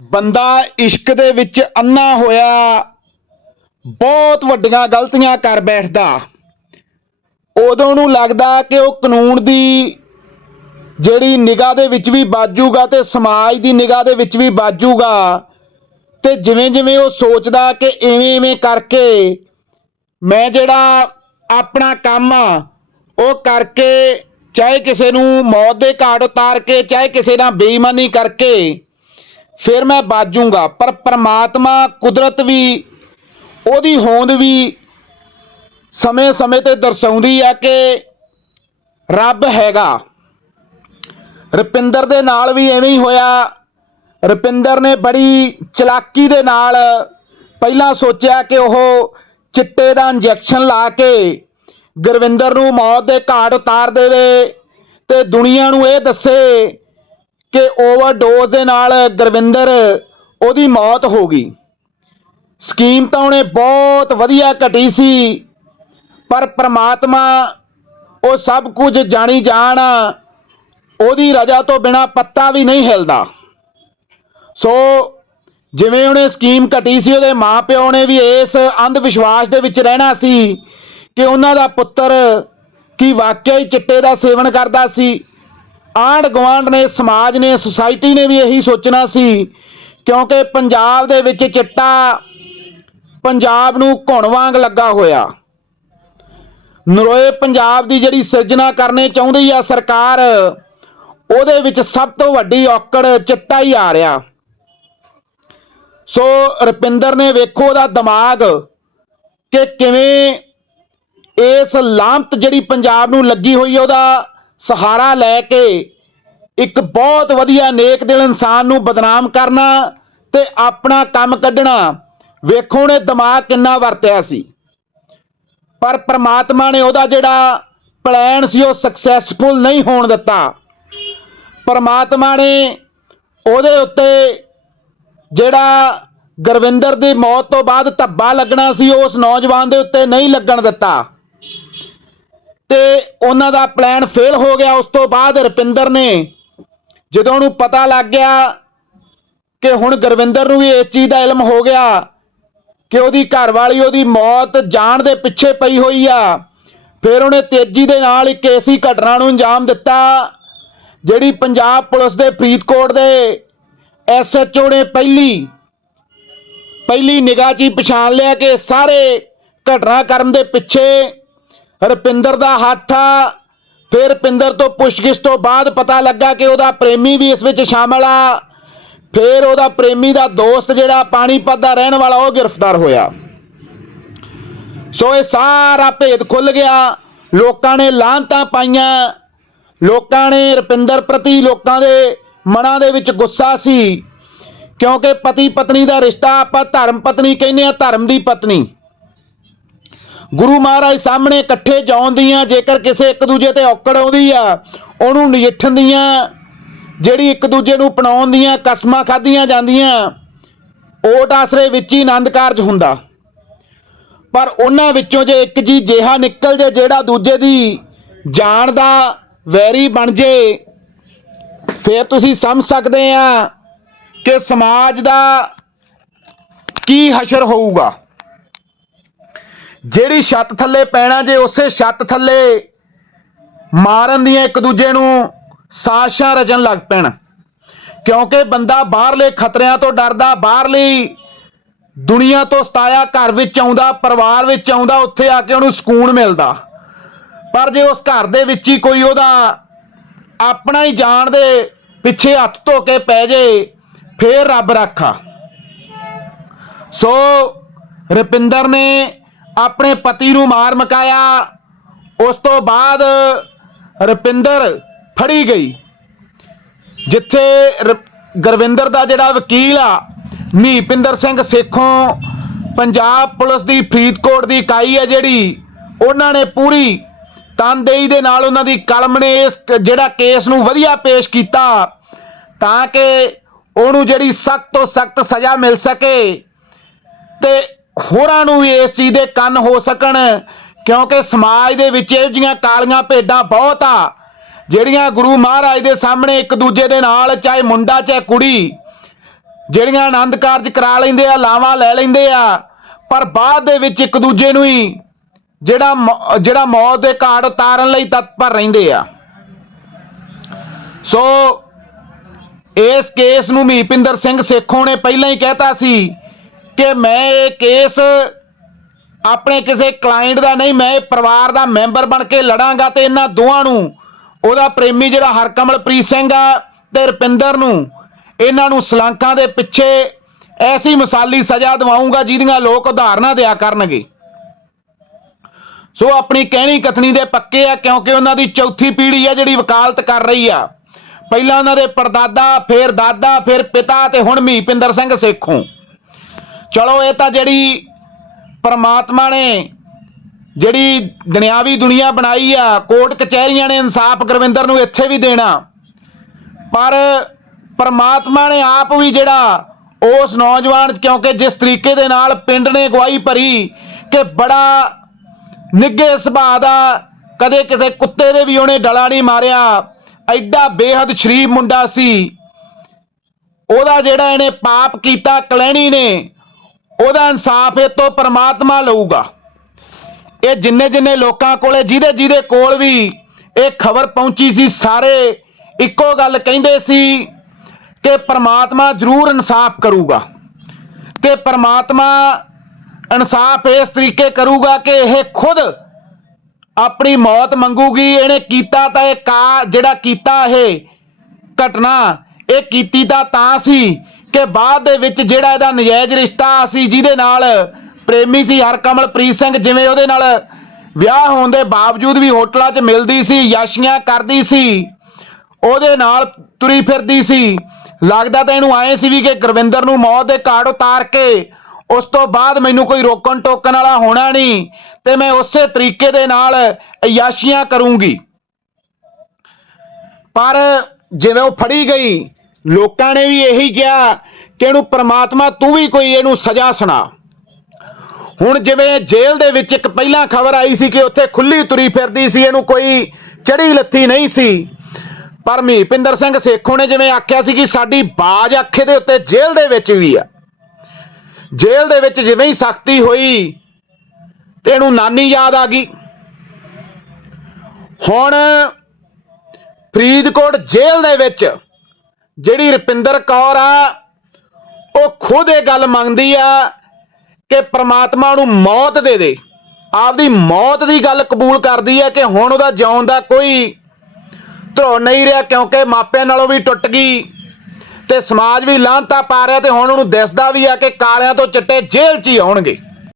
ਬੰਦਾ ਇਸ਼ਕ ਦੇ ਵਿੱਚ ਅੰਨਾ ਹੋਇਆ, ਬਹੁਤ ਵੱਡੀਆਂ ਗਲਤੀਆਂ ਕਰ ਬੈਠਦਾ। ਉਦੋਂ ਨੂੰ ਲੱਗਦਾ ਕਿ ਉਹ ਕਾਨੂੰਨ ਦੀ ਜਿਹੜੀ ਨਿਗਾਹ ਦੇ ਵਿੱਚ ਵੀ ਬਾਜੂਗਾ ਤੇ ਸਮਾਜ ਦੀ ਨਿਗਾਹ ਦੇ ਵਿੱਚ ਵੀ ਬਾਜੂਗਾ ਤੇ ਜਿਵੇਂ ਜਿਵੇਂ ਉਹ ਸੋਚਦਾ ਕਿ ਐਵੇਂ ਐਵੇਂ ਕਰਕੇ ਮੈਂ ਜਿਹੜਾ ਆਪਣਾ ਕੰਮ ਆ, ਉਹ ਕਰਕੇ ਚਾਹੇ ਕਿਸੇ ਨੂੰ ਮੌਤ ਦੇ ਘਾਟ ਉਤਾਰ ਕੇ, ਚਾਹੇ ਕਿਸੇ ਨਾਲ ਬੇਈਮਾਨੀ ਕਰਕੇ ਫਿਰ ਮੈਂ ਬਾਜੂਗਾ, ਪਰ ਪ੍ਰਮਾਤਮਾ ਕੁਦਰਤ ਵੀ, ਉਹਦੀ ਹੋਂਦ ਵੀ ਸਮੇਂ-ਸਮੇਂ ਤੇ ਦਰਸਾਉਂਦੀ ਆ ਕਿ ਰੱਬ ਹੈਗਾ। ਰੁਪਿੰਦਰ ਦੇ ਨਾਲ ਵੀ ਐਵੇਂ ਹੀ ਹੋਇਆ। ਰੁਪਿੰਦਰ ਨੇ ਬੜੀ ਚਲਾਕੀ ਦੇ ਨਾਲ ਪਹਿਲਾਂ ਸੋਚਿਆ ਕਿ ਉਹ ਚਿੱਟੇ ਦਾ ਇੰਜੈਕਸ਼ਨ ਲਾ ਕੇ ਗੁਰਵਿੰਦਰ ਨੂੰ ਮੌਤ ਦੇ ਘਾਟ ਉਤਾਰ ਦੇਵੇ ਤੇ ਦੁਨੀਆ ਨੂੰ ਇਹ ਦੱਸੇ ਕਿ ਓਵਰਡੋਜ਼ ਦੇ ਨਾਲ ਗੁਰਵਿੰਦਰ ਉਹਦੀ ਮੌਤ ਹੋ ਗਈ। ਸਕੀਮ ਤਾਂ ਉਹਨੇ ਬਹੁਤ ਵਧੀਆ ਘਟੀ ਸੀ, ਪਰ ਪ੍ਰਮਾਤਮਾ ਉਹ ਸਭ ਕੁਝ ਜਾਣੀ ਜਾਣ, ਉਹਦੀ ਰਜਾ ਤੋਂ ਬਿਨਾ ਪੱਤਾ ਵੀ ਨਹੀਂ ਹਿਲਦਾ। ਸੋ ਜਿਵੇਂ ਉਹਨੇ ਸਕੀਮ ਘਟੀ ਸੀ, ਉਹਦੇ ਮਾਪਿਓ ਨੇ ਵੀ ਇਸ ਅੰਧ ਵਿਸ਼ਵਾਸ ਦੇ ਵਿੱਚ ਰਹਿਣਾ ਸੀ ਕਿ ਉਹਨਾਂ ਦਾ ਪੁੱਤਰ ਕੀ ਵਾਕਿਆ ਹੀ ਚਿੱਟੇ ਦਾ ਸੇਵਨ ਕਰਦਾ ਸੀ। ਆਂਢ ਗੁਆਂਢ ਨੇ, ਸਮਾਜ ਨੇ, ਸੁਸਾਇਟੀ ਨੇ ਵੀ ਇਹੀ ਸੋਚਣਾ ਸੀ ਕਿਉਂਕਿ ਪੰਜਾਬ ਦੇ ਵਿੱਚ ਚਿੱਟਾ ਪੰਜਾਬ ਨੂੰ ਘੁਣ ਵਾਂਗ ਲੱਗਾ ਹੋਇਆ। ਨਰੋਏ ਪੰਜਾਬ ਦੀ ਜਿਹੜੀ ਸਿਰਜਣਾ ਕਰਨੇ ਚਾਹੁੰਦੀ ਆ ਸਰਕਾਰ, ਉਹਦੇ ਵਿੱਚ ਸਭ ਤੋਂ ਵੱਡੀ ਔਕੜ ਚਿੱਟਾ ਹੀ ਆ ਰਿਹਾ। ਸੋ ਰੁਪਿੰਦਰ ਨੇ ਵੇਖੋ ਉਹਦਾ ਦਿਮਾਗ ਕਿ ਕਿਵੇਂ ਇਸ ਲਾਂਤ ਜਿਹੜੀ ਪੰਜਾਬ ਨੂੰ ਲੱਗੀ ਹੋਈ ਉਹਦਾ ਸਹਾਰਾ ਲੈ ਕੇ ਇੱਕ ਬਹੁਤ ਵਧੀਆ ਨੇਕ ਦਿਲ ਇਨਸਾਨ ਨੂੰ ਬਦਨਾਮ ਕਰਨਾ ਤੇ ਆਪਣਾ ਕੰਮ ਕੱਢਣਾ, ਵੇਖੋ ਨੇ ਦਿਮਾਗ ਕਿੰਨਾ ਵਰਤਿਆ ਸੀ। ਪਰ ਪ੍ਰਮਾਤਮਾ ਨੇ ਉਹਦਾ ਜਿਹੜਾ ਪਲਾਨ ਸੀ, ਉਹ ਸਕਸੈਸਫੁਲ ਨਹੀਂ ਹੋਣ ਦਿੱਤਾ। ਪਰਮਾਤਮਾ ਨੇ ਉਹਦੇ ਉੱਤੇ ਜਿਹੜਾ ਗੁਰਵਿੰਦਰ ਦੀ ਮੌਤ ਤੋਂ ਬਾਅਦ ਧੱਬਾ ਲੱਗਣਾ ਸੀ ਉਸ ਨੌਜਵਾਨ ਦੇ ਉੱਤੇ ਨਹੀਂ ਲੱਗਣ ਦਿੱਤਾ। ਤੇ ਉਹਨਾਂ ਦਾ ਪਲਾਨ ਫੇਲ ਹੋ ਗਿਆ। ਉਸ ਤੋਂ ਬਾਅਦ ਰੁਪਿੰਦਰ ਨੇ ਜਦੋਂ ਉਹਨੂੰ ਪਤਾ ਲੱਗ ਗਿਆ ਕਿ ਹੁਣ ਗੁਰਵਿੰਦਰ ਨੂੰ ਵੀ ਇਸ ਚੀਜ਼ ਦਾ ਇਲਮ ਹੋ ਗਿਆ ਕਿ ਉਹਦੀ ਘਰ ਵਾਲੀ ਉਹਦੀ ਮੌਤ ਜਾਣ ਦੇ ਪਿੱਛੇ ਪਈ ਹੋਈ ਆ, ਫਿਰ ਉਹਨੇ ਤੇਜ਼ੀ ਦੇ ਨਾਲ ਇੱਕ ਐਸੀ ਘਟਨਾ ਨੂੰ ਅੰਜਾਮ ਦਿੱਤਾ, ਜਿਹੜੀ ਪੰਜਾਬ ਪੁਲਿਸ ਦੇ ਫਰੀਦਕੋਟ ਦੇ ਐਸਐਚਓ ਨੇ ਪਹਿਲੀ ਪਹਿਲੀ ਨਿਗਾਹ 'ਚ ਹੀ ਪਛਾਣ ਲਿਆ ਕਿ ਸਾਰੇ ਘਟਨਾਕ੍ਰਮ ਦੇ ਪਿੱਛੇ ਰੁਪਿੰਦਰ ਦਾ ਹੱਥ ਆ। ਫਿਰ ਰੁਪਿੰਦਰ ਤੋਂ ਪੁੱਛਗਿੱਛ ਤੋਂ ਬਾਅਦ ਪਤਾ ਲੱਗਾ ਕਿ ਉਹਦਾ ਪ੍ਰੇਮੀ ਵੀ ਇਸ ਵਿੱਚ ਸ਼ਾਮਲ ਆ। ਫਿਰ ਉਹਦਾ ਪ੍ਰੇਮੀ ਦਾ ਦੋਸਤ ਜਿਹੜਾ ਪਾਣੀਪਤ ਦਾ ਰਹਿਣ ਵਾਲਾ, ਉਹ ਗ੍ਰਿਫਤਾਰ ਹੋਇਆ। ਸੋ ਇਹ ਸਾਰਾ ਭੇਦ ਖੁੱਲ ਗਿਆ। ਲੋਕਾਂ ਨੇ ਲਾਂਤਾਂ ਪਾਈਆਂ। ਲੋਕਾਂ ਨੇ ਰੁਪਿੰਦਰ ਪ੍ਰਤੀ ਲੋਕਾਂ ਦੇ ਮਨਾਂ ਦੇ ਵਿੱਚ ਗੁੱਸਾ ਸੀ। ਕਿਉਂਕਿ ਪਤੀ ਪਤਨੀ ਦਾ ਰਿਸ਼ਤਾ ਆਪਾਂ ਧਰਮ ਪਤਨੀ ਕਹਿੰਦੇ ਆ, ਧਰਮ ਦੀ ਪਤਨੀ। ਗੁਰੂ ਮਹਾਰਾਜ ਸਾਹਮਣੇ ਇਕੱਠੇ ਜਾਉਣ ਦੀਆਂ ਜੇਕਰ ਕਿਸੇ ਇੱਕ ਦੂਜੇ ਤੇ ਔਕੜ ਆਉਂਦੀ ਆ, ਉਹਨੂੰ ਨਜਿੱਠਣ ਦੀਆਂ, ਜਿਹੜੀ ਇੱਕ ਦੂਜੇ ਨੂੰ ਪਣਾਉਣ ਦੀਆਂ ਕਸਮਾਂ ਖਾਧੀਆਂ ਜਾਂਦੀਆਂ, ਓਟ ਆਸਰੇ ਵਿੱਚ ਹੀ ਆਨੰਦ ਕਾਰਜ ਹੁੰਦਾ। ਪਰ ਉਹਨਾਂ ਵਿੱਚੋਂ ਜੇ ਇੱਕ ਜੀ ਜਿਹਾ ਨਿਕਲ ਜੇ, ਜਿਹੜਾ ਦੂਜੇ ਦੀ ਜਾਨ ਦਾ ਵੈਰੀ ਬਣ ਜੇ, ਫਿਰ ਤੁਸੀਂ ਸਮਝ ਸਕਦੇ ਆ ਕਿ ਸਮਾਜ ਦਾ ਕੀ ਹਸ਼ਰ ਹੋਊਗਾ। ਜਿਹੜੀ ਛੱਤ ਥੱਲੇ ਪੈਣਾ ਜੇ ਉਸੇ ਛੱਤ ਥੱਲੇ ਮਾਰਨ ਦੀਆਂ ਇੱਕ ਦੂਜੇ ਨੂੰ ਸਾਸ਼ਾਂ ਰਚਣ ਲੱਗ ਪੈਣ। ਕਿਉਂਕਿ ਬੰਦਾ ਬਾਹਰਲੇ ਖਤਰਿਆਂ ਤੋਂ ਡਰਦਾ, ਬਾਹਰਲੀ ਦੁਨੀਆ ਤੋਂ ਸਤਾਇਆ, ਘਰ ਵਿੱਚ ਆਉਂਦਾ, ਪਰਿਵਾਰ ਵਿੱਚ ਆਉਂਦਾ, ਉੱਥੇ ਆ ਕੇ ਉਹਨੂੰ ਸਕੂਨ ਮਿਲਦਾ। ਪਰ ਜੇ ਉਸ ਘਰ ਦੇ ਵਿੱਚ ਹੀ ਕੋਈ ਉਹਦਾ ਆਪਣਾ ਹੀ ਜਾਣ ਦੇ ਪਿੱਛੇ ਹੱਥ ਧੋ ਕੇ ਪੈ ਜੇ, ਫੇਰ ਰੱਬ ਰੱਖਾ। ਸੋ ਰੁਪਿੰਦਰ ਨੇ ਆਪਣੇ ਪਤੀ ਨੂੰ ਮਾਰ ਮਕਾਇਆ। ਉਸ ਤੋਂ ਬਾਅਦ ਰੁਪਿੰਦਰ ਫੜੀ ਗਈ। ਜਿੱਥੇ ਰ- ਗੁਰਵਿੰਦਰ ਦਾ ਜਿਹੜਾ ਵਕੀਲ ਆ, ਮਹੀਪਿੰਦਰ ਸਿੰਘ ਸੇਖੋਂ ਪੰਜਾਬ ਪੁਲਿਸ ਦੀ ਫਰੀਦਕੋਟ ਦੀ ਇਕਾਈ ਹੈ ਜਿਹੜੀ, ਉਹਨਾਂ ਨੇ ਪੂਰੀ ਤਨਦੇਹੀ ਦੇ ਨਾਲ ਉਹਨਾਂ ਦੀ ਕਲਮ ਨੇ ਇਸ ਜਿਹੜਾ ਕੇਸ ਨੂੰ ਵਧੀਆ ਪੇਸ਼ ਕੀਤਾ, ਤਾਂ ਕਿ ਉਹਨੂੰ ਜਿਹੜੀ ਸਖਤ ਤੋਂ ਸਖਤ ਸਜ਼ਾ ਮਿਲ ਸਕੇ। ਤੇ ਹੋਰਾਂ ਨੂੰ ਵੀ ਇਸ ਚੀਜ਼ ਦੇ ਕੰਨ ਹੋ ਸਕਣ, ਕਿਉਂਕਿ ਸਮਾਜ ਦੇ ਵਿੱਚ ਇਹੋ ਜਿਹੀਆਂ ਕਾਲੀਆਂ ਭੇਡਾਂ ਬਹੁਤ ਆ, ਜਿਹੜੀਆਂ ਗੁਰੂ ਮਹਾਰਾਜ ਦੇ ਸਾਹਮਣੇ ਇੱਕ ਦੂਜੇ ਦੇ ਨਾਲ, ਚਾਹੇ ਮੁੰਡਾ, ਚਾਹੇ ਕੁੜੀ, ਜਿਹੜੀਆਂ ਆਨੰਦ ਕਾਰਜ ਕਰਾ ਲੈਂਦੇ ਆ, ਲਾਵਾਂ ਲੈ ਲੈਂਦੇ ਆ, ਪਰ ਬਾਅਦ ਦੇ ਵਿੱਚ ਇੱਕ ਦੂਜੇ ਨੂੰ ਹੀ ਜਿਹੜਾ ਮੌ- ਜਿਹੜਾ ਮੌਤ ਦੇ ਘਾਟ ਉਤਾਰਨ ਲਈ ਤਤਪਰ ਰਹਿੰਦੇ ਆ। ਸੋ, ਇਸ ਕੇਸ ਨੂੰ ਮੀਪਿੰਦਰ ਸਿੰਘ ਸੇਖੋਂ ਨੇ ਪਹਿਲਾਂ ਹੀ ਕਹਿਤਾ ਸੀ ਕਿ ਮੈਂ ਇਹ ਕੇਸ ਆਪਣੇ ਕਿਸੇ ਕਲਾਇੰਟ ਦਾ ਨਹੀਂ, ਮੈਂ ਇਹ ਪਰਿਵਾਰ ਦਾ ਮੈਂਬਰ ਬਣ ਕੇ ਲੜਾਂਗਾ ਤੇ ਇਹਨਾਂ ਦੋਵਾਂ ਨੂੰ, ਉਹਦਾ ਪ੍ਰੇਮੀ ਜਿਹੜਾ ਹਰਕਮਲਪ੍ਰੀਤ ਸਿੰਘ ਆ ਤੇ ਰੁਪਿੰਦਰ ਨੂੰ, ਇਹਨਾਂ ਨੂੰ ਸਲਾਂਕਾਂ ਦੇ ਪਿੱਛੇ ਐਸੀ ਮਿਸਾਲੀ ਸਜ਼ਾ ਦਿਵਾਉਂਗਾ ਜਿਹਦੀਆਂ ਲੋਕ ਉਦਾਹਰਨਾਂ ਦਿਆ ਕਰਨਗੇ। ਸੋ ਆਪਣੀ ਕਹਿਣੀ ਕਥਨੀ ਦੇ ਪੱਕੇ ਆ, ਕਿਉਂਕਿ ਉਹਨਾਂ ਦੀ ਚੌਥੀ ਪੀੜ੍ਹੀ ਆ ਜਿਹੜੀ ਵਕਾਲਤ ਕਰ ਰਹੀ ਆ। ਪਹਿਲਾਂ ਉਹਨਾਂ ਦੇ ਪਰਦਾਦਾ ਫਿਰ ਦਾਦਾ, ਫਿਰ ਪਿਤਾ ਤੇ ਹੁਣ ਮਹੀਪਿੰਦਰ ਸਿੰਘ ਸੇਖੋਂ। ਚਲੋ ਇਹ ਤਾਂ ਜਿਹੜੀ ਪਰਮਾਤਮਾ ਨੇ ਜਿਹੜੀ ਦੁਨਿਆਵੀ ਦੁਨੀਆ ਬਣਾਈ ਆ ਕੋਰਟ ਕਚਹਿਰੀਆਂ ਨੇ ਇਨਸਾਫ ਗੁਰਵਿੰਦਰ ਨੂੰ ਇੱਥੇ ਵੀ ਦੇਣਾ। ਪਰ ਪਰਮਾਤਮਾ ਨੇ ਆਪ ਵੀ ਜਿਹੜਾ ਉਸ ਨੌਜਵਾਨ ਕਿਉਂਕਿ ਜਿਸ ਤਰੀਕੇ ਦੇ ਨਾਲ ਪਿੰਡ ਨੇ ਗਵਾਹੀ ਭਰੀ ਕਿ ਬੜਾ ਨਿੱਘੇ ਸੁਭਾਅ ਦਾ ਕਦੇ ਕਿਸੇ ਕੁੱਤੇ ਦੇ ਵੀ ਉਹਨੇ ਡਲਾ ਨਹੀਂ ਮਾਰਿਆ, ਐਡਾ ਬੇਹੱਦ ਸ਼ਰੀਫ ਮੁੰਡਾ ਸੀ। ਉਹਦਾ ਜਿਹੜਾ ਇਹਨੇ ਪਾਪ ਕੀਤਾ ਕਲੈਣੀ ਨੇ ਉਹਦਾ ਇਨਸਾਫ ਇਹ ਤੋਂ ਪਰਮਾਤਮਾ ਲਊਗਾ। ਇਹ ਜਿੰਨੇ ਜਿੰਨੇ ਲੋਕਾਂ ਕੋਲੇ, ਜਿਹਦੇ ਜਿਹਦੇ ਕੋਲ ਵੀ ਇਹ ਖਬਰ ਪਹੁੰਚੀ ਸੀ, ਸਾਰੇ ਇੱਕੋ ਗੱਲ ਕਹਿੰਦੇ ਸੀ ਕਿ ਪਰਮਾਤਮਾ ਜ਼ਰੂਰ ਇਨਸਾਫ ਕਰੂਗਾ। ਤੇ ਪਰਮਾਤਮਾ ਇਨਸਾਫ ਇਸ ਤਰੀਕੇ ਕਰੂਗਾ ਕਿ ਇਹ ਖੁਦ ਆਪਣੀ ਮੌਤ ਮੰਗੂਗੀ। ਇਹਨੇ ਕੀਤਾ ਤਾਂ ਇਹ ਕਾ, ਜਿਹੜਾ ਕੀਤਾ ਇਹ ਘਟਨਾ, ਇਹ ਕੀਤੀ ਤਾਂ ਤਾਂ ਸੀ ਕਿ ਬਾਅਦ ਦੇ ਵਿੱਚ ਜਿਹੜਾ ਇਹਦਾ ਨਜਾਇਜ਼ ਰਿਸ਼ਤਾ ਸੀ, ਜਿਹਦੇ ਨਾਲ ਪ੍ਰੇਮੀ ਸੀ ਹਰਕਮਲਪ੍ਰੀਤ ਸਿੰਘ, ਜਿਵੇਂ ਉਹਦੇ ਨਾਲ ਵਿਆਹ ਹੋਣ ਦੇ ਬਾਵਜੂਦ ਵੀ ਹੋਟਲਾਂ 'ਚ ਮਿਲਦੀ ਸੀ, ਯਾਸ਼ੀਆਂ ਕਰਦੀ ਸੀ, ਉਹਦੇ ਨਾਲ ਤੁਰੀ ਫਿਰਦੀ ਸੀ। ਲੱਗਦਾ ਤਾਂ ਇਹਨੂੰ ਆਏ ਸੀ ਵੀ ਕਿ ਗੁਰਵਿੰਦਰ ਨੂੰ ਮੌਤ ਦੇ ਘਾਟ ਉਤਾਰ ਕੇ ਉਸ ਤੋਂ ਬਾਅਦ ਮੈਨੂੰ ਕੋਈ ਰੋਕਣ ਟੋਕਣ ਵਾਲਾ ਹੋਣਾ ਨਹੀਂ ਤੇ ਮੈਂ ਉਸੇ ਤਰੀਕੇ ਦੇ ਨਾਲ ਯਾਸ਼ੀਆਂ ਕਰੂੰਗੀ। ਪਰ ਜਿਵੇਂ ਉਹ ਫੜੀ ਗਈ ਲੋਕਾਂ ਨੇ ਵੀ ਇਹੀ ਕਿਹਾ ਕਿ ਇਹਨੂੰ ਪ੍ਰਮਾਤਮਾ ਤੂੰ ਵੀ ਕੋਈ ਇਹਨੂੰ ਸਜ਼ਾ ਸੁਣਾ। ਹੁਣ ਜਿਵੇਂ ਜੇਲ੍ਹ ਦੇ ਵਿੱਚ ਇੱਕ ਪਹਿਲਾਂ ਖਬਰ ਆਈ ਸੀ ਕਿ ਉੱਥੇ ਖੁੱਲੀ ਤੁਰੀ ਫਿਰਦੀ ਸੀ, ਇਹਨੂੰ ਕੋਈ ਚੜੀ ਲੱਥੀ ਨਹੀਂ ਸੀ। ਪਰ ਮਹੀਪਿੰਦਰ ਸਿੰਘ ਸੇਖੋਂ ਨੇ ਜਿਵੇਂ ਆਖਿਆ ਸੀ ਕਿ ਸਾਡੀ ਬਾਜ ਅੱਖੇ ਦੇ ਉੱਤੇ ਜੇਲ੍ਹ ਦੇ ਵਿੱਚ ਵੀ ਆ। ਜੇਲ੍ਹ ਦੇ ਵਿੱਚ ਜਿਵੇਂ ਹੀ ਸਖਤੀ ਹੋਈ ਤੇ ਇਹਨੂੰ ਨਾਨੀ ਯਾਦ ਆ ਗਈ। ਹੁਣ ਫਰੀਦਕੋਟ ਜੇਲ੍ਹ ਦੇ ਵਿੱਚ ਜਿਹੜੀ ਰਪਿੰਦਰ ਕੌਰ ਆ, ਉਹ ਖੁਦ ਇਹ ਗੱਲ ਮੰਗਦੀ ਆ ਕਿ ਪ੍ਰਮਾਤਮਾ ਨੂੰ ਮੌਤ ਦੇ ਦੇ। ਆਪਦੀ ਮੌਤ ਦੀ ਗੱਲ ਕਬੂਲ ਕਰਦੀ ਹੈ ਕਿ ਹੁਣ ਉਹਦਾ ਜਿਉਣ ਦਾ ਕੋਈ ਧਰੋ ਨਹੀਂ ਰਿਹਾ ਕਿਉਂਕਿ ਮਾਪਿਆਂ ਨਾਲੋਂ ਵੀ ਟੁੱਟ ਗਈ ਤੇ ਸਮਾਜ ਵੀ ਲਾਂਤਾ ਪਾ ਰਿਹਾ ਤੇ ਹੁਣ ਉਹਨੂੰ ਦਿਸਦਾ ਵੀ ਆ ਕਿ ਕਾਲਿਆਂ ਤੋਂ ਚਿੱਟੇ ਜੇਲ੍ਹ 'ਚ ਹੀ ਆਉਣਗੇ।